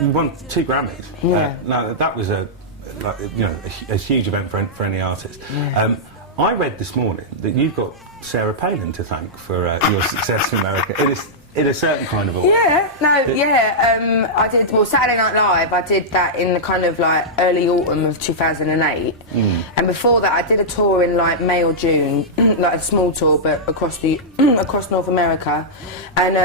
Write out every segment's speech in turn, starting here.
you won 2 Grammys. Yeah. Now that was a huge event for any artist. Yeah. I read this morning that you've got Sarah Palin to thank for your success in America in a certain kind of a way. Yeah, I did, well, Saturday Night Live, I did that in the kind of like early autumn of 2008. And before that, I did a tour in like May or June, like a small tour, but across North America. And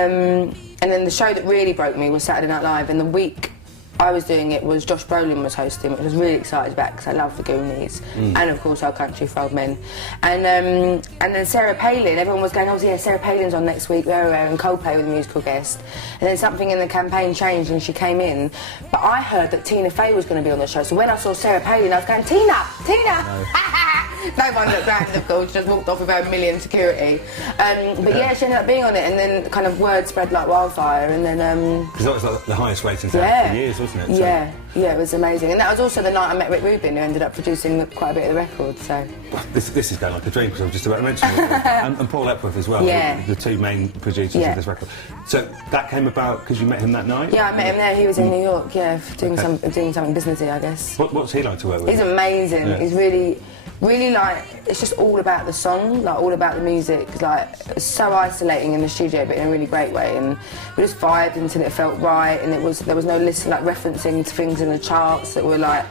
then the show that really broke me was Saturday Night Live, and the week I was doing it was Josh Brolin was hosting, which I was really excited about because I love the Goonies and of course Our Country for Old Men. And then Sarah Palin, everyone was going, oh yeah, Sarah Palin's on next week, and Coldplay with a musical guest. And then something in the campaign changed and she came in. But I heard that Tina Fey was going to be on the show, so when I saw Sarah Palin I was going, Tina! No. No one looked back, of course, just walked off with her million security. But yeah, she ended up being on it, and then kind of word spread like wildfire, and then... Because that was like the highest rating for years, wasn't it? So. Yeah, it was amazing. And that was also the night I met Rick Rubin, who ended up producing quite a bit of the record, so... This is going like a dream, because I was just about to mention it. and Paul Epworth as well, the 2 main producers of this record. So that came about because you met him that night? Yeah, I met him there. He was in New York, doing something businessy, I guess. What's he like to work with? He's amazing. Yeah. He's really like, it's just all about the song, like all about the music, like it's so isolating in the studio but in a really great way, and we just vibed until it felt right, and there was no referencing to things in the charts that were like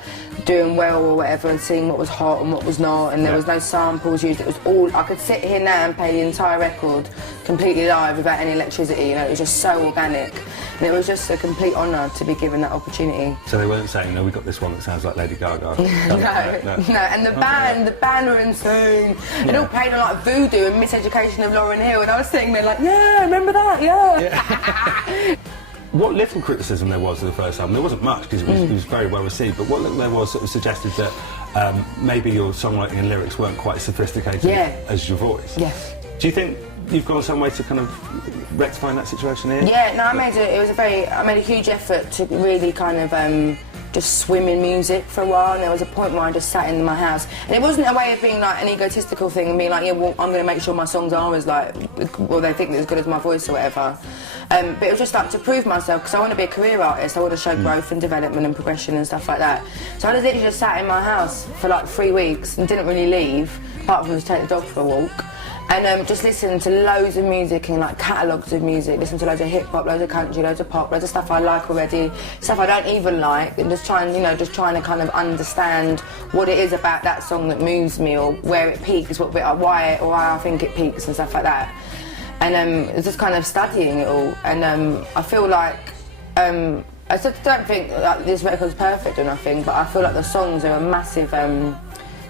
doing well or whatever, and seeing what was hot and what was not, and there was no samples used. It was all, I could sit here now and play the entire record completely live without any electricity, you know, it was just so organic. And it was just a complete honour to be given that opportunity. So they weren't saying, no, we got this one that sounds like Lady Gaga. No, and the band were insane. It all played on like Voodoo and Miseducation of Lauryn Hill, and I was sitting there like, yeah, remember that, yeah. What little criticism there was of the first album, there wasn't much because it was very well received, but what little there was sort of suggested that maybe your songwriting and lyrics weren't quite as sophisticated as your voice. Yes. Do you think you've gone some way to kind of rectifying that situation here? Yeah, no, I made a huge effort to really kind of just swim in music for a while, and there was a point where I just sat in my house, and it wasn't a way of being like an egotistical thing and being like, yeah, well, I'm going to make sure my songs are as like, well, they think they're as good as my voice or whatever. But it was just like to prove myself, because I want to be a career artist. I want to show growth and development and progression and stuff like that. So I literally just sat in my house for like 3 weeks and didn't really leave, apart from just take the dog for a walk. And just listen to loads of music and like catalogues of music, listen to loads of hip hop, loads of country, loads of pop, loads of stuff I like already, stuff I don't even like, and just trying to kind of understand what it is about that song that moves me, or where it peaks, why I think it peaks and stuff like that. And just kind of studying it all. And I feel like I don't think like, this record's perfect or nothing, but I feel like the songs are a massive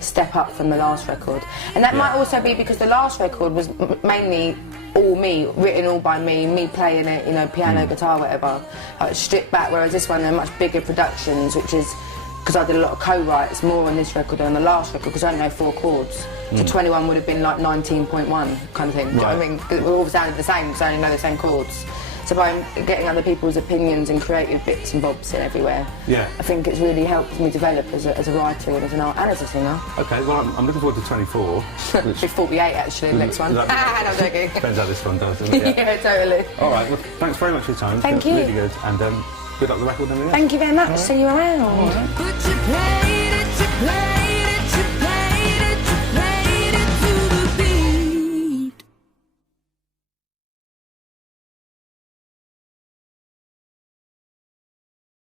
step up from the last record, and that might also be because the last record was mainly all me, written all by me playing it, you know, piano, guitar, whatever, like stripped back, whereas this one they're much bigger productions, which is because I did a lot of co-writes more on this record than on the last record, because I only know 4 chords. So 21 would have been like 19.1 kind of thing. Do you know what I mean? We all sounded the same, so I only know the same chords. So by getting other people's opinions and creative bits and bobs in everywhere, I think it's really helped me develop as a writer and as an and as a singer. Okay, well I'm looking forward to 24. Which... Be 48 actually, the next one. No, I'm joking. Depends how this one does, doesn't it? Yeah, totally. All right, well thanks very much for your time. Thank you. Really good, and good luck with the record and everything. Thank you very much. See you around.